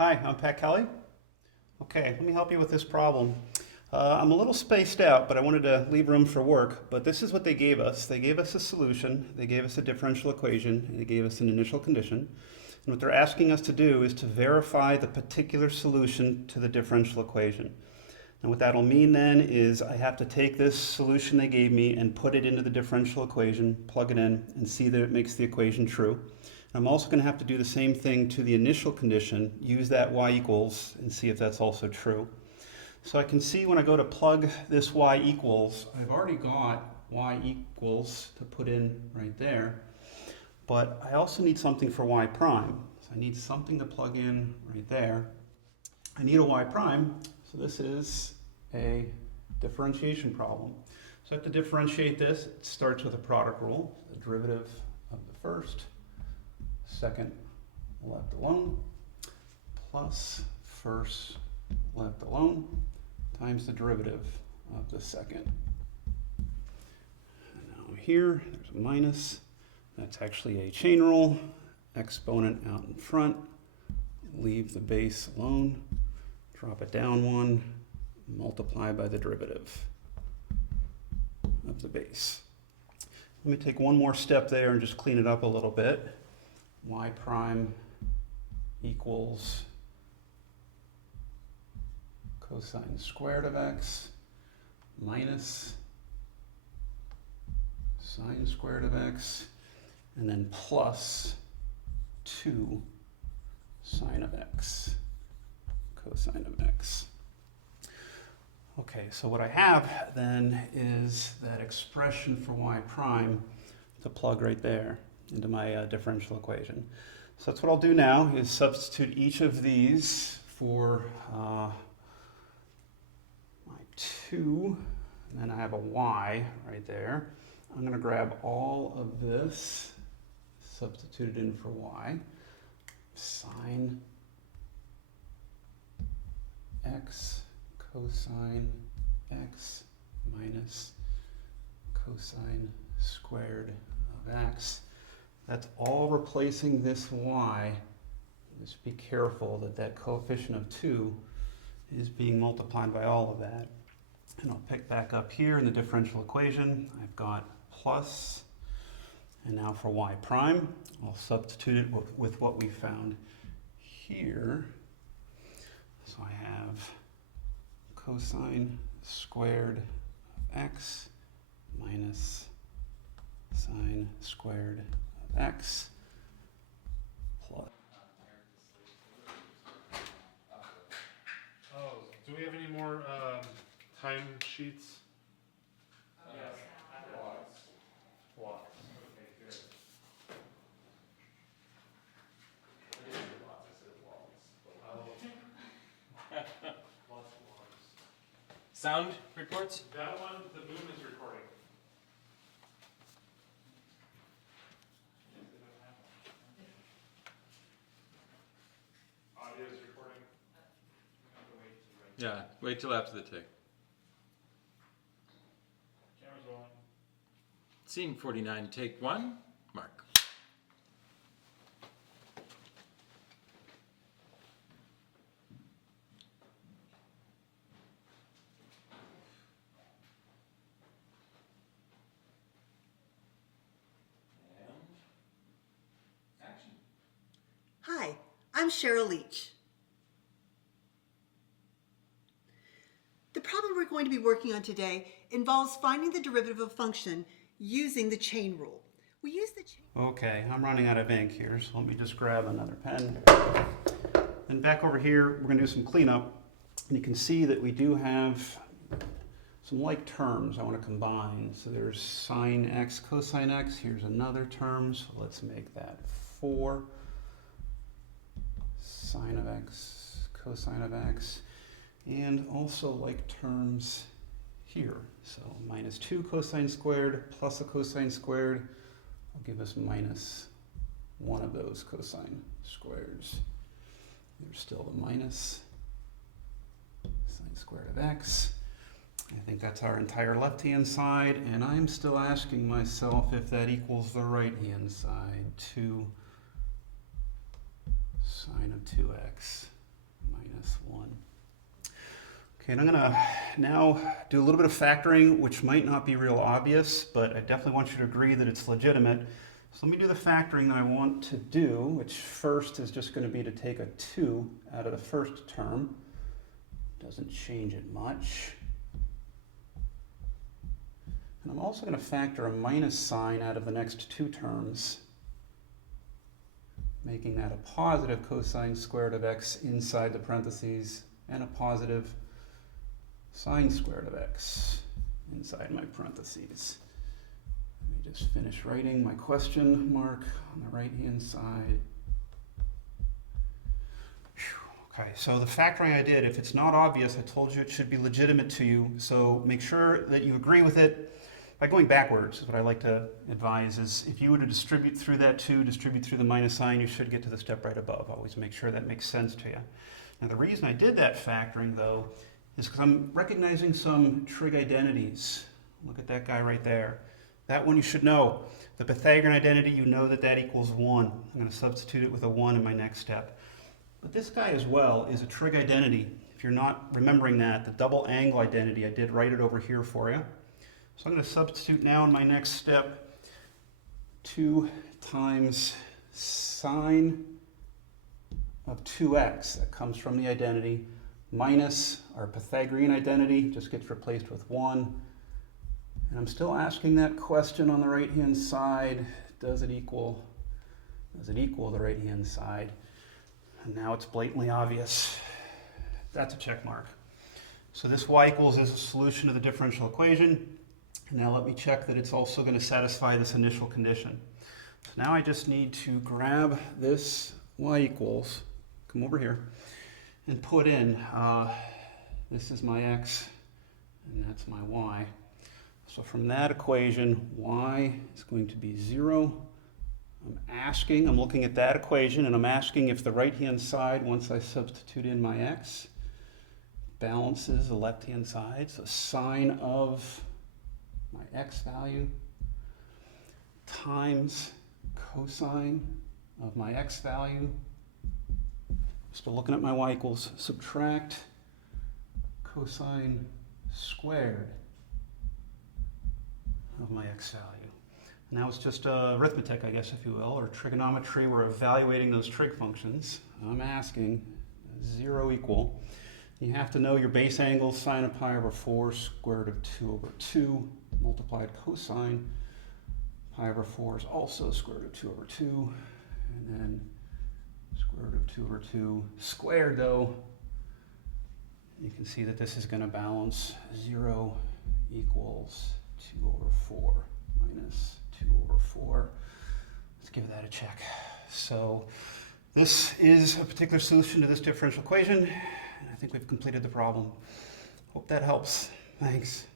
Hi, I'm Pat Kelly. Okay, let me help you with this problem. I'm a little spaced out, but I wanted to leave room for work. But this is what they gave us. They gave us a solution, they gave us a differential equation, and they gave us an initial condition. And what they're asking us to do is to verify the particular solution to the differential equation. And what that'll mean then is I have to take this solution they gave me and put it into the differential equation, plug it in, and see that it makes the equation true. I'm also going to have to do the same thing to the initial condition, use that y equals, and see if that's also true. So I can see when I go to plug this y equals, I've already got y equals to put in right there, but I also need something for y prime. So I need something to plug in right there. I need a y prime, so this is a differentiation problem. So I have to differentiate this. It starts with a product rule, the derivative of the first, second left alone, plus first left alone, times the derivative of the second. And now here, there's a minus. That's actually a chain rule. Exponent out in front. Leave the base alone. Drop it down one. Multiply by the derivative of the base. Let me take one more step there and just clean it up a little bit. Y prime equals cosine squared of x minus sine squared of x, and then plus 2 sine of x cosine of x. Okay, so what I have then is that expression for y prime to plug right there into my differential equation. So that's what I'll do now, is substitute each of these for my 2, and then I have a y right there. I'm going to grab all of this, substitute it in for y, sine x cosine x minus cosine squared of x. That's all replacing this y. Just be careful that that coefficient of 2 is being multiplied by all of that. And I'll pick back up here in the differential equation. I've got plus, and now for y prime, I'll substitute it with what we found here. So I have cosine squared of x minus sine squared of x plus. Oh, do we have any more time sheets? Yes. Blocks. Okay, good. Lots of logs. Sound reports? That one, the boom is recording. Audio is recording. Yeah, wait till after the take. Camera's rolling. Scene 49, take 1, mark. And action. Hi, I'm Cheryl Leach. The problem we're going to be working on today involves finding the derivative of a function using the chain rule. We use the chain. Okay, I'm running out of ink here, so let me just grab another pen. And back over here, we're going to do some cleanup. And you can see that we do have some like terms I want to combine. So there's sine x, cosine x. Here's another term, so let's make that 4. Sine of x, cosine of x. And also like terms here. So minus 2 cosine squared plus a cosine squared will give us minus 1 of those cosine squares. There's still the minus sine squared of x. I think that's our entire left-hand side, and I'm still asking myself if that equals the right-hand side, 2 sine of 2x minus 1. Okay, and I'm going to now do a little bit of factoring, which might not be real obvious, but I definitely want you to agree that it's legitimate. So let me do the factoring that I want to do, which first is just going to be to take a 2 out of the first term. Doesn't change it much. And I'm also going to factor a minus sign out of the next 2 terms, making that a positive cosine squared of x inside the parentheses and a positive sine squared of x inside my parentheses. Let me just finish writing my question mark on the right-hand side. Okay, so the factoring I did, if it's not obvious, I told you it should be legitimate to you, so make sure that you agree with it. By going backwards, what I like to advise is if you were to distribute through that 2, distribute through the minus sign, you should get to the step right above. Always make sure that makes sense to you. Now the reason I did that factoring, though, is because I'm recognizing some trig identities. Look at that guy right there. That one you should know. The Pythagorean identity, you know that that equals 1. I'm going to substitute it with a 1 in my next step. But this guy as well is a trig identity. If you're not remembering that, the double angle identity, I did write it over here for you. So I'm going to substitute now in my next step 2 times sine of 2x, that comes from the identity, minus our Pythagorean identity, just gets replaced with 1. And I'm still asking that question on the right-hand side, does it equal the right-hand side? And now it's blatantly obvious. That's a check mark. So this y equals is a solution to the differential equation. Now let me check that it's also going to satisfy this initial condition. So now I just need to grab this y equals, come over here, and put in, this is my x, and that's my y. So from that equation, y is going to be 0. I'm looking at that equation, and I'm asking if the right-hand side, once I substitute in my x, balances the left-hand side. So sine of my x value times cosine of my x value. Still looking at my y equals, subtract cosine squared of my x value. Now it's just arithmetic, I guess, if you will, or trigonometry. We're evaluating those trig functions. I'm asking 0 equal. You have to know your base angle, sine of pi over 4, square root of 2 over 2, multiplied cosine. Pi over 4 is also square root of 2 over 2, and then square root of 2 over 2 squared, though. You can see that this is going to balance. 0 equals 2 over 4 minus 2 over 4. Let's give that a check. So this is a particular solution to this differential equation. I think we've completed the problem. Hope that helps. Thanks.